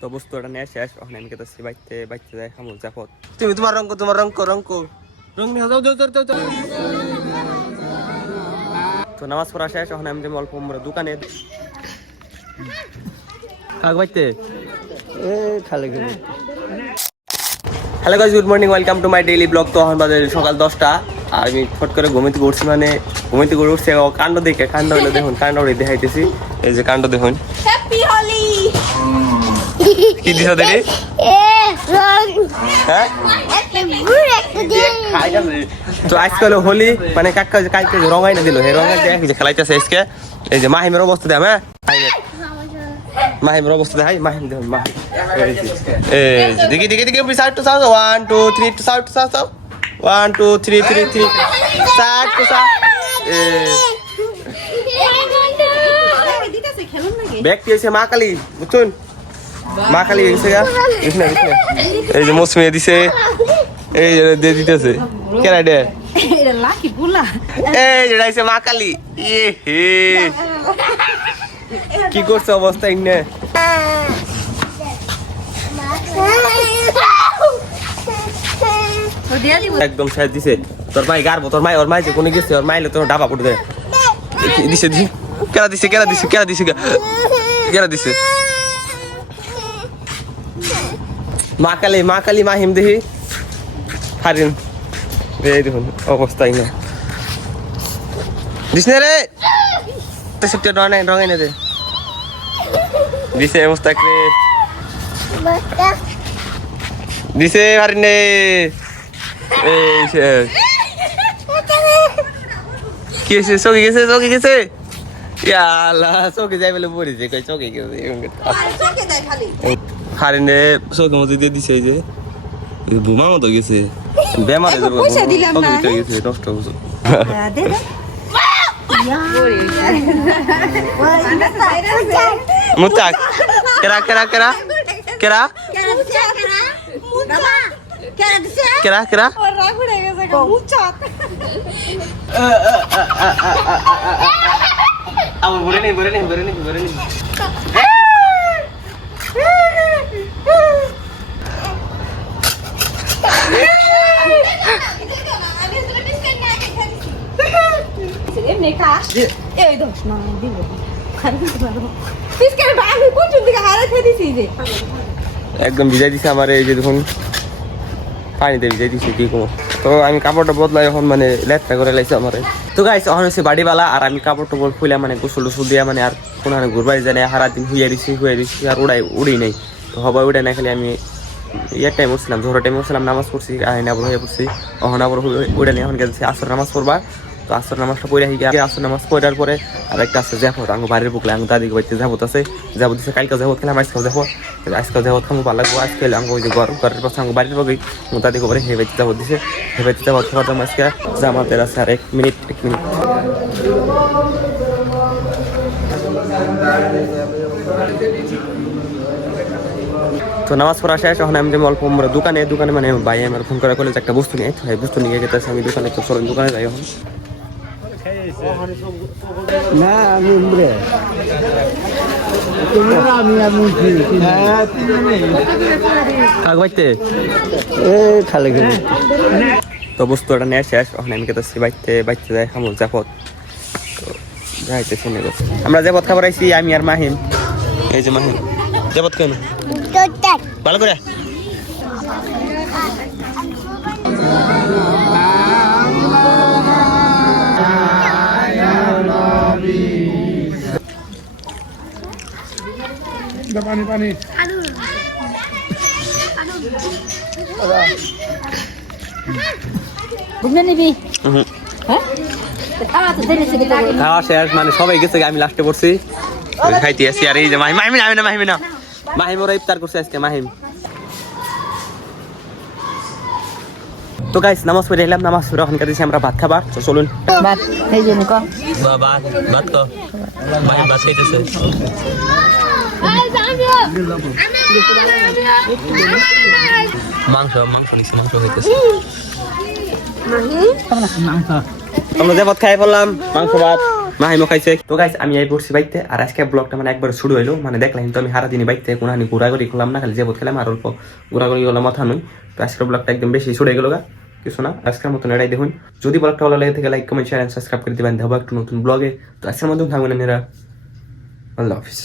তো বস্তুটা নিয়ে শেষ ওখানে আমি কেটেছি বাইতে বাইতে যাই খামো জাপত তুমি তোমার রঙ নিয়ে যাও তো নামাজ পড়া শেষ ওখানে আমি যাবো অল্প দোকানে কাক বাইতে hello guys good morning welcome to my daily blog. তো এখন বাজে সকাল 10টা আর আমি ফট করে ঘুমিতে করছি মানে ঘুমিতে করে উঠছি কাণ্ড দেখে কাণ্ড হইলো দেখুন কাণ্ড দেখাইতেছি এই যে কাণ্ড দেখুন হ্যাপি হোলি কি দিছো দেখি হ্যাঁ তো আজকাল হোলি মানে কাকা কালকে রঙাই না দিল হে রঙাই দিয়ে খেলাইতেছে আজকে এই যে মাহিমের অবস্থা দেখ হ্যাঁ মাহিমের অবস্থা দেখাই মাহিম দেখুন মাহিম দেখি side to south 1 2 3 to south 1 2 3 side to south ব্যক্তি হয়েছে মা কালী বুঝুন মা কালী গেছে এই যে মৌসুমি দিছে এই যে দিতেছে কেনা দে এই যে রাইছে মা কালী কি করছে অবস্থা ইন্নে একদম শেষ দিছে তোর মাই গারবো তোর মাই ওর মাই যে কোনে গেছে ওর মাইলে তোর ডাবা পড়ে দেয় দিছে কেনা দিছে মা কালী মাহিম দেখি হারিন এই দেখুন অবস্থাই না দিস না রে সেটা রঙাই না দে দিছে অবস্থা রে দিছে হারিন রে এই কি হয়েছে চকি গেছে ইয়ালা চকি যাই বলে পড়েছে কই চকি গেছে হারিনে চোখ মধ্যে দিয়ে দিছে এই যে বোমা মতো গেছে বেমারে গেছে নষ্ট হচ্ছে মুতাক কেরা আমার বলে নেই একদম ভিজাই দিছে আমার এই যে দেখুন পানিতে ভিজাই দিছে কি কম তো আমি কাপড়টা বদলাই এখন মানে লেটটা করে লাইছে আমার তো গাইস এখন হচ্ছে বাড়িওয়ালা আর আমি কাপড় টাপড় খুলে মানে গোসল টোসল দিয়া মানে আর কোনো ঘুরবাই জানে সারা দিন হুইয়া দিছি আর উড়ি নেই তো হবাই উড়ে না খালি আমি ইয়ার টাইম উঠছিলাম জোহরের টাইম উঠছিলাম নামাজ পড়ছি আইন আবার হয়ে পড়ছি অহন আবার উড়ে নিয়ে এখন গেছি আসর নামাজ পড়বা তো আসর নামাজটা পড়ে আসর নামাজ পড়ার পরে আর একটা আছে যাবো আঙ্গু বাড়ির বুকলে আঙ্গু দাদিকে বাড়িতে যাবত আছে যাবো দিচ্ছে কালকে যাবো খেলাম আজকাল যাবো খামো ভালো লাগবো আজকে আঙ্গু ওই যে ঘরের পাশে আঙ্গু বাড়ির বগেই দাদিকে বাড়ি হে বাড়িতে যাবো দিছে হে বাড়িতে যাবো খাওয়ার জন্য আজকে আমাদের আছে আর 1 মিনিট তো নামাজ পড়া শেষ এখন আমি যাবো অল্প দোকানে মানে ভাই আমার ফোন করে বলে একটা বস্তু নিয়ে বস্তু নিয়ে যেতেছে আমি দোকানে তো চলেন দোকানে যাই এখন না তো বস্তুটা নিয়ে শেষ ওখানে আমি কেটেছি বাইতে যাই খামো জাপত তো যাইতেছি আমরা জাপত খাবার আইছি আমি আর মাহিম এই যে মাহিম জাপত কেন ভালো করে পানি খাওয়া শেষ মানে সবাই গেছে আমি লাস্টে পড়ছি খাইতে আসি আর এই যে মাহিম ওরা ইফতার করছে আজকে মাহিম তো গাইস নামাজ পড়ে এলাম নামাজ পড়ে ওখানকার দিয়েছি আমরা ভাত খাবার তো চলুন মাংস হইতেছে আমরা যে ভাত খাই পড়লাম মাংস ভাত মাহিমো খাইছে। তো গাইস আমি এই পড়ছি বাইতে, আর আজকে ব্লগটা মানে একবার শুরু হইলো, মানে দেখলাম তো আমি সারাদিনই বাইতে কোনখানি ঘোরাঘুরি করলাম না, খালি জেবত খেলাম আর অল্প ঘোরাঘুরি করলাম মাথা নই। তো আজকের ব্লগটা একদম বেশি ছুটে গেল গা, কিছু না, আজকের মতন এটাই দেখুন। যদি ব্লগটা ভালো লাগে থেকে like comment share and subscribe করে দিবেন। দেখবো একটা নতুন ব্লগে। তো আজকের মতন থাকবেন এরা, আল্লাহ হাফিজ।